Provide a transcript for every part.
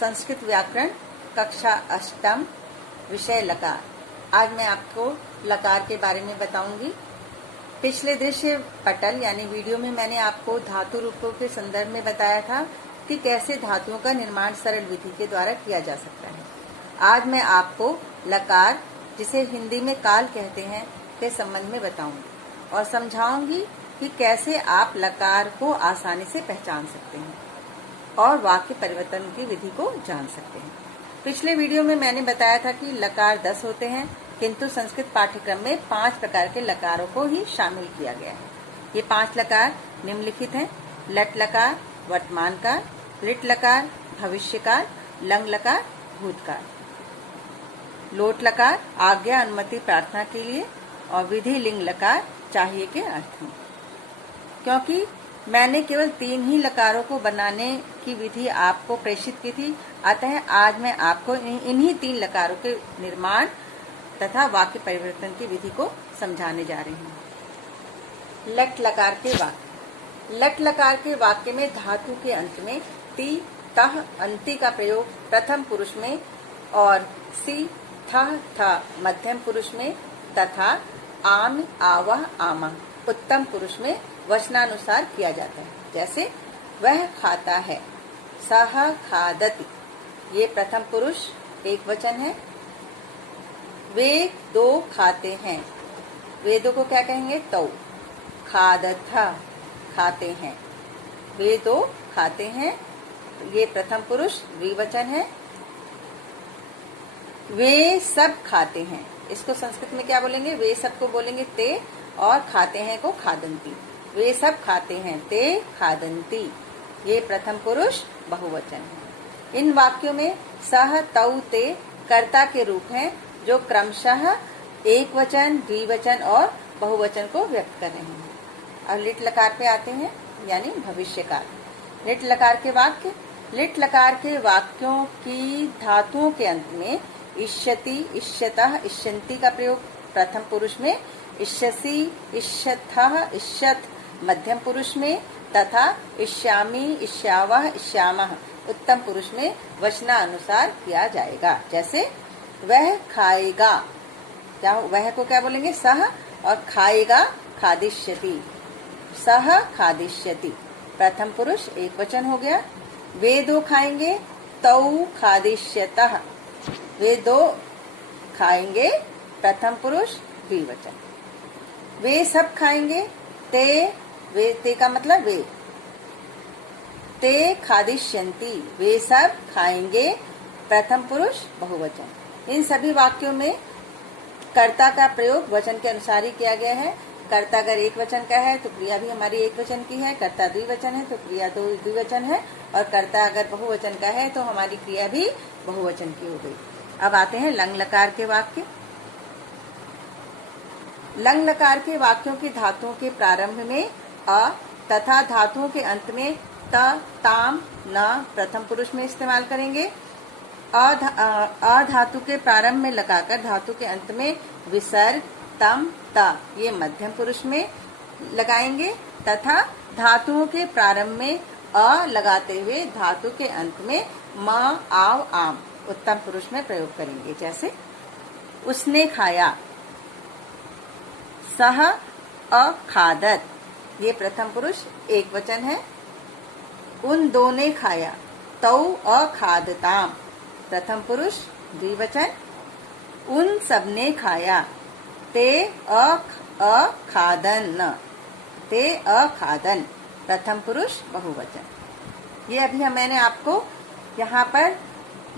संस्कृत व्याकरण कक्षा अष्टम विषय लकार। आज मैं आपको लकार के बारे में बताऊंगी। पिछले दृश्य पटल यानी वीडियो में मैंने आपको धातु रूपों के संदर्भ में बताया था कि कैसे धातुओं का निर्माण सरल विधि के द्वारा किया जा सकता है। आज मैं आपको लकार, जिसे हिंदी में काल कहते हैं, के संबंध में बताऊंगी और समझाऊंगी कि कैसे आप लकार को आसानी से पहचान सकते हैं और वाक्य परिवर्तन की विधि को जान सकते हैं। पिछले वीडियो में मैंने बताया था कि लकार 10 होते हैं, किंतु संस्कृत पाठ्यक्रम में 5 प्रकार के लकारों को ही शामिल किया गया है। ये 5 लकार निम्नलिखित हैं: लट लकार, वर्तमान काल, लिट लकार, भविष्य काल, लंग लकार, भूतकाल, लोट लकार आज्ञा अनुमति प्रार्थना के लिए, और विधि लिंग लकार चाहिए के अर्थ में। क्योंकि मैंने केवल 3 ही लकारों को बनाने की विधि आपको प्रेषित की थी, अतः आज मैं आपको इन्हीं 3 लकारों के निर्माण तथा वाक्य परिवर्तन की विधि को समझाने जा रही हूँ। लट लकार के वाक्य। लट लकार के वाक्य में धातु के अंत में ति, तह, अंति का प्रयोग प्रथम पुरुष में और सी, थह, थ मध्यम पुरुष में तथा आम, आवह, आमह उत्तम पुरुष में वचनानुसार किया जाता है। जैसे वह खाता है, सह खादति, ये प्रथम पुरुष एक वचन है। वे 2 खाते हैं, वे 2 को क्या कहेंगे? तौ। खादथ, खाते हैं, वे 2 खाते हैं, ये प्रथम पुरुष द्विवचन है। वे सब खाते हैं, इसको संस्कृत में क्या बोलेंगे? वे सब को बोलेंगे ते, और खाते हैं को खादंती। वे सब खाते हैं, ते खादंती, ये प्रथम पुरुष बहुवचन है। इन वाक्यों में सह, तौ, ते कर्ता के रूप हैं, जो क्रमशः एक वचन, द्विवचन और बहुवचन को व्यक्त कर रहे हैं। अब लिट लकार पे आते हैं, यानी भविष्य काल। लिट लकार के वाक्य। लिट लकार के वाक्यों की धातुओं के अंत में इष्यति, इष्यतः, इष्यन्ति का प्रयोग प्रथम पुरुष में, इष्यसि, इष्यथः, इष्यथ मध्यम पुरुष में तथा इष्यामि, इष्यावह, इष्यामः उत्तम पुरुष में वचनानुसार किया जाएगा। जैसे वह खाएगा, वह को क्या बोलेंगे? सह, और खाएगा खादिष्यति, सह खादिष्यति प्रथम पुरुष एक वचन हो गया। वे 2 खाएंगे, तौ खादिष्यतः, वे 2 खाएंगे प्रथम पुरुष द्विवचन। वे सब खाएंगे, वे ते का मतलब वे, ते खादिष्यन्ति, वे सब खाएंगे प्रथम पुरुष बहुवचन। इन सभी वाक्यों में कर्ता का प्रयोग वचन के अनुसार ही किया गया है। कर्ता अगर एक वचन का है तो क्रिया भी हमारी एक वचन की है, कर्ता द्विवचन है तो क्रिया द्विवचन है, और कर्ता अगर बहुवचन का है तो हमारी क्रिया भी बहुवचन की हो गई। अब आते हैं लंग लकार के वाक्य। लंग लकार के वाक्यों की धातुओं के प्रारंभ में अ तथा धातुओं के अंत में त, ताम, न प्रथम पुरुष में इस्तेमाल करेंगे। अ धातु के प्रारंभ में लगाकर धातु के अंत में विसर्ग तम, त ये मध्यम पुरुष में लगाएंगे तथा धातुओं के प्रारंभ में अ लगाते हुए धातु के अंत में म, आव, आम उत्तम पुरुष में प्रयोग करेंगे। जैसे उसने खाया, सह अखादत, ये प्रथम पुरुष एक वचन है। उन 2 ने खाया, तौ अखादताम प्रथम पुरुष द्विवचन। उन सब ने खाया, ते अखादन, ते अखादन प्रथम पुरुष बहुवचन। ये अभी मैंने आपको यहाँ पर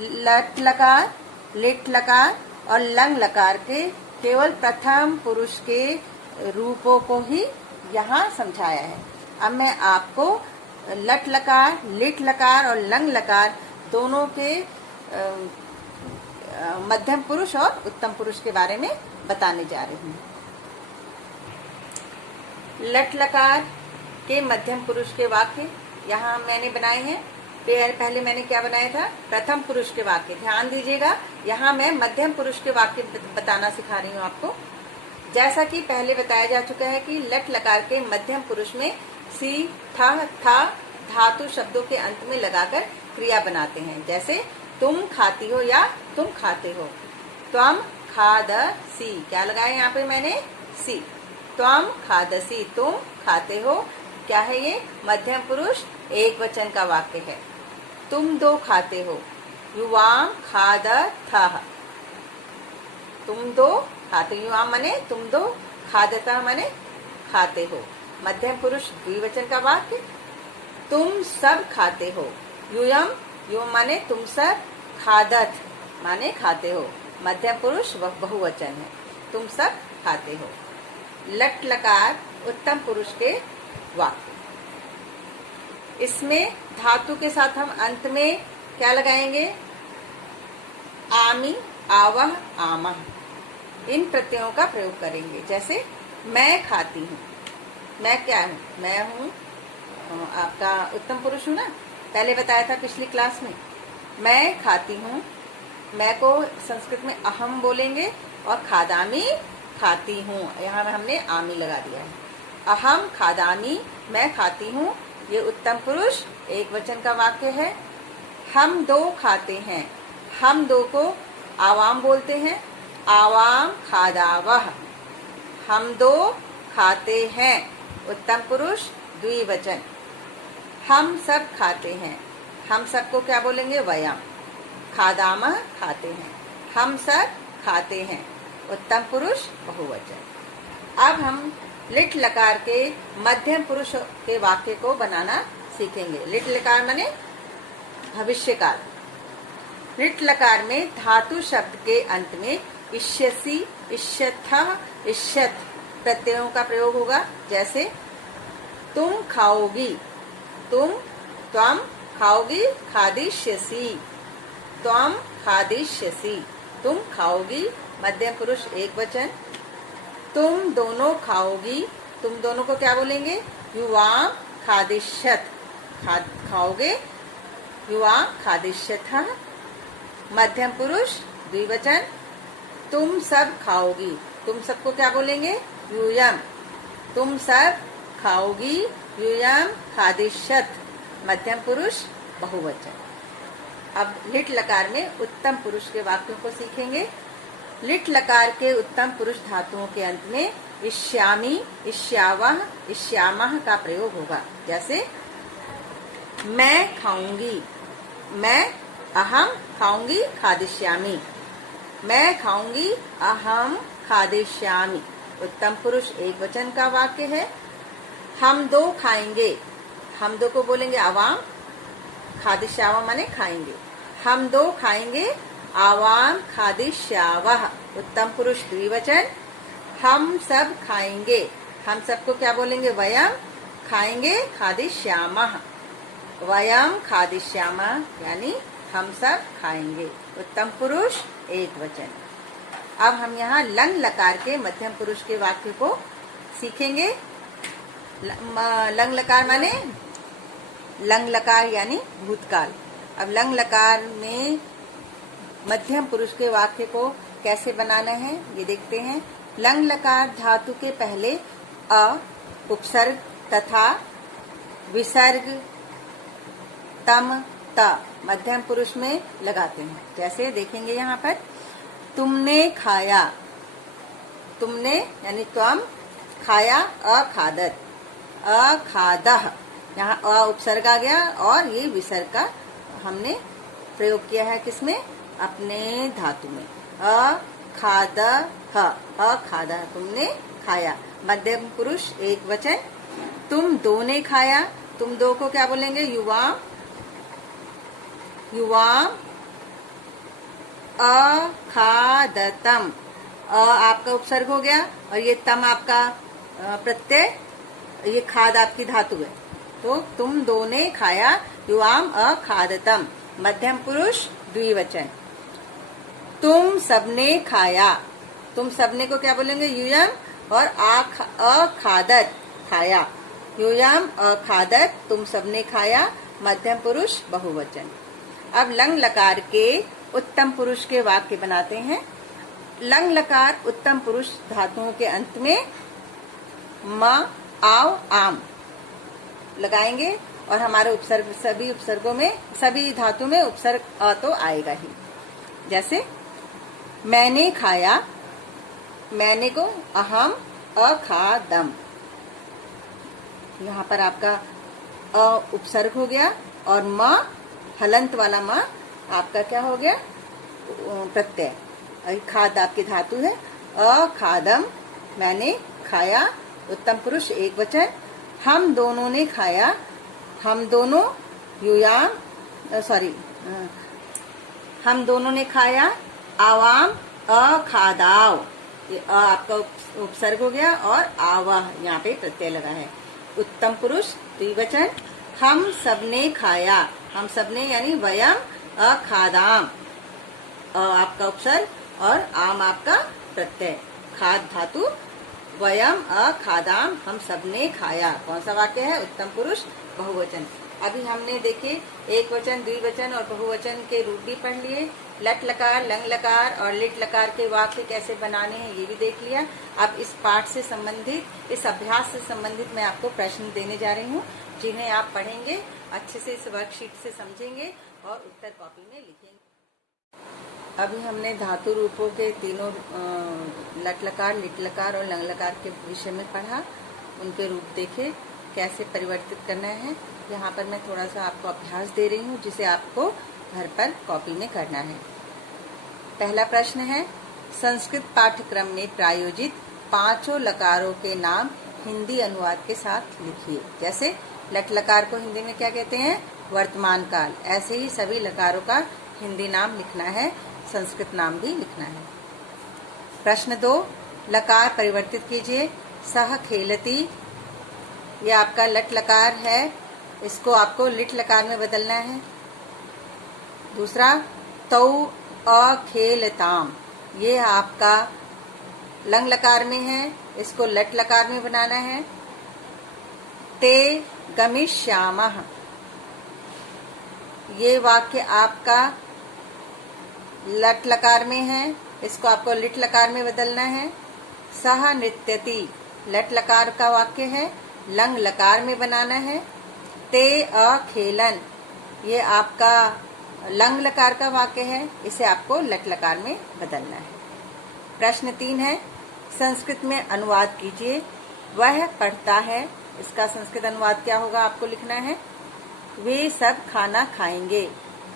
लट लकार, लिट लकार और लंग लकार के केवल प्रथम पुरुष के रूपों को ही यहाँ समझाया है। अब मैं आपको लट लकार, लिट लकार और लंग लकार दोनों के मध्यम पुरुष और उत्तम पुरुष के बारे में बताने जा रही हूँ। लट लकार के मध्यम पुरुष के वाक्य यहाँ मैंने बनाए हैं। पहले मैंने क्या बनाया था? प्रथम पुरुष के वाक्य। ध्यान दीजिएगा, यहाँ मैं मध्यम पुरुष के वाक्य बताना सिखा रही हूँ आपको। जैसा कि पहले बताया जा चुका है कि लट लकार के मध्यम पुरुष में सी, थ, था, धातु शब्दों के अंत में लगाकर क्रिया बनाते हैं। जैसे तुम खाती हो या तुम खाते हो। त्वम खादसी, क्या लगाया यहाँ पे मैंने? सी। त्वम खादसी, तुम खाते हो। क्या है ये? मध्यम पुरुष एक वचन का वाक्य है। तुम दो खाते हो। युवाम खादथः, तुम दो खाते। युवाम माने तुम दो, खादतः माने खाते हो। मध्यम पुरुष द्विवचन का वाक्य। तुम सब खाते हो। यूयम, युवम माने तुम सब, खादथ माने खाते हो। मध्यम पुरुष बहुवचन है। तुम सब खाते हो। लट लकार उत्तम पुरुष के वाक्य। इसमें धातु के साथ हम अंत में क्या लगाएंगे? आमी, आवह, आमह। इन प्रत्ययों का प्रयोग करेंगे। जैसे मैं खाती हूँ। मैं क्या हूँ? मैं हूँ आपका उत्तम पुरुष हूँ ना, पहले बताया था पिछली क्लास में। मैं खाती हूँ, मैं को संस्कृत में अहम बोलेंगे और खादामी खाती हूँ, यहाँ में हमने आमी लगा दिया है। अहम खादामी, मैं खाती हूँ, ये उत्तम पुरुष एक वचन का वाक्य है। हम दो खाते हैं। हम दो को आवाम बोलते हैं। आवाम खादावह। हम दो खाते हैं, उत्तम पुरुष द्विवचन। हम सब खाते हैं। हम सबको क्या बोलेंगे? वयम। खादामह, खाते हैं। हम सब खाते हैं, उत्तम पुरुष बहुवचन। अब हम लिट लकार के मध्यम पुरुष के वाक्य को बनाना सीखेंगे। लिट लकार माने भविष्य काल। लिट लकार में धातु शब्द के अंत में इष्यसि, इष्यथः, इष्यथ प्रत्ययों का प्रयोग होगा। जैसे तुम खाओगी, त्वम खाओगी, खादिष्यसि, त्वम खादिष्यसि, तुम खाओगी, मध्यम पुरुष एक वचन। तुम दोनों खाओगी, तुम दोनों को क्या बोलेंगे? युवाम खादिष्यथ, खाओगे। युवाम खादिष्यथः, मध्यम पुरुष द्विवचन। तुम सब खाओगी, तुम सबको क्या बोलेंगे? यूयम, तुम सब खाओगी। यूयम खादिष्यथ, मध्यम पुरुष बहुवचन। अब लिट लकार में उत्तम पुरुष के वाक्यों को सीखेंगे। लिट लकार के उत्तम पुरुष धातुओं के अंत में इष्यामि, इष्यावह, इष्यामः का प्रयोग होगा। जैसे मैं खाऊंगी, मैं अहम खाऊंगी, खादिष्यामि। मैं खाऊंगी, अहम खादिष्यामि, उत्तम पुरुष एक वचन का वाक्य है। हम दो खाएंगे, हम दो को बोलेंगे आवाम, खादिष्यावह माने खाएंगे। हम दो खाएंगे, आवाम खादिष्यावह, उत्तम पुरुष द्विवचन। हम सब खाएंगे, हम सबको क्या बोलेंगे? वयम खाएंगे, खादिष्यामः, वयम खादिष्यामः यानी हम सब खाएंगे, उत्तम पुरुष एक वचन। अब हम यहाँ लंग लकार के मध्यम पुरुष के वाक्य को सीखेंगे। लंग लकार माने लंग लकार यानी भूतकाल। अब लंग लकार में मध्यम पुरुष के वाक्य को कैसे बनाना है ये देखते हैं। लंग लकार धातु के पहले अ, उपसर्ग तथा विसर्ग तम त मध्यम पुरुष में लगाते हैं। जैसे देखेंगे यहाँ पर, तुमने खाया, तुमने यानी त्वम, खाया अखादत, अखादः, यहाँ अ उपसर्ग आ गया और ये विसर्ग का हमने प्रयोग किया है किसमें? अपने धातु में। अखादः, अखादः, तुमने खाया, मध्यम पुरुष एक वचन। तुम दो ने खाया, तुम दो को क्या बोलेंगे? युवाम, युवाम अखादतम, अ आपका उपसर्ग हो गया और ये तम आपका प्रत्यय, ये खाद आपकी धातु है। तो तुम दो ने खाया, युवाम अखादतम, मध्यम पुरुष द्विवचन। तुम सबने खाया, तुम सबने को क्या बोलेंगे? यूयम और अखादत, खाया। यूयम अखादत, तुम सबने खाया, मध्यम पुरुष बहुवचन। अब लंग लकार के उत्तम पुरुष के वाक्य बनाते हैं। लंग लकार उत्तम पुरुष धातुओं के अंत में म, आव, आम लगाएंगे और हमारे उपसर्ग सभी उपसर्गों में सभी धातु में उपसर्ग अ तो आएगा ही। जैसे मैंने खाया, मैंने को अहम अखादम, यहाँ पर आपका अ उपसर्ग हो गया और म हलंत वाला म आपका क्या हो गया, प्रत्यय। खाद आपकी धातु है। अखादम मैंने खाया, उत्तम पुरुष एक वचन। हम दोनों ने खाया, हम दोनों युयाम सॉरी हम दोनों ने खाया, आवाम अखादाव, ये अ आपका उपसर्ग हो गया और आवाह यहाँ पे प्रत्यय लगा है। उत्तम पुरुष द्विवचन। हम सबने खाया, हम सबने यानी वयम अखादाम, अ आपका उपसर्ग और आम आपका प्रत्यय। खाद धातु, वयम अखादाम हम सबने खाया। कौन सा वाक्य है, उत्तम पुरुष बहुवचन। अभी हमने देखे एक वचन, द्विवचन और बहुवचन के रूप भी पढ़ लिए। लट लकार, लंग लकार और लिट लकार के वाक्य कैसे बनाने हैं ये भी देख लिया। अब इस पाठ से संबंधित, इस अभ्यास से संबंधित मैं आपको प्रश्न देने जा रही हूँ, जिन्हें आप पढ़ेंगे, अच्छे से इस वर्कशीट से समझेंगे और उत्तर कॉपी में लिखेंगे। अभी हमने धातु रूपों के तीनों लट लकार, लिट लकार और लंग लकार के विषय में पढ़ा, उनके रूप देखे, कैसे परिवर्तित करना है। यहाँ पर मैं थोड़ा सा आपको अभ्यास दे रही हूँ, जिसे आपको घर पर कॉपी में करना है। पहला प्रश्न है, संस्कृत पाठ्यक्रम में प्रायोजित पांचों लकारों के नाम हिंदी अनुवाद के साथ लिखिए। जैसे लट लकार को हिंदी में क्या कहते हैं, वर्तमान काल। ऐसे ही सभी लकारों का हिंदी नाम लिखना है, संस्कृत नाम भी लिखना है। प्रश्न 2, लकार परिवर्तित कीजिए। सह खेलती, ये आपका लट लकार है, इसको आपको लिट लकार में बदलना है। दूसरा, तौ अखेलताम, ये आपका लंग लकार में है, इसको लट लकार में बनाना है। ते गमिष्यामः, ये वाक्य आपका लट लकार में है, इसको आपको लिट लकार में बदलना है। सह नृत्यति, लट लकार का वाक्य है, लंग लकार में बनाना है। ते अखेलन, ये आपका लंग लकार का वाक्य है, इसे आपको लट लकार में बदलना है। प्रश्न 3 है, संस्कृत में अनुवाद कीजिए। वह पढ़ता है, इसका संस्कृत अनुवाद क्या होगा आपको लिखना है। वे सब खाना खाएंगे,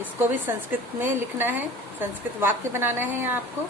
इसको भी संस्कृत में लिखना है, संस्कृत वाक्य बनाना है आपको।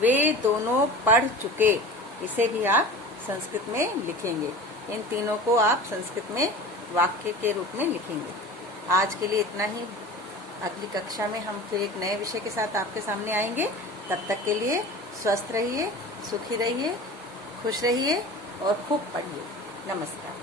वे दोनों पढ़ चुके, इसे भी आप संस्कृत में लिखेंगे। इन तीनों को आप संस्कृत में वाक्य के रूप में लिखेंगे। आज के लिए इतना ही। अगली कक्षा में हम फिर एक नए विषय के साथ आपके सामने आएंगे। तब तक के लिए स्वस्थ रहिए, सुखी रहिए, खुश रहिए और खूब पढ़िए। नमस्कार।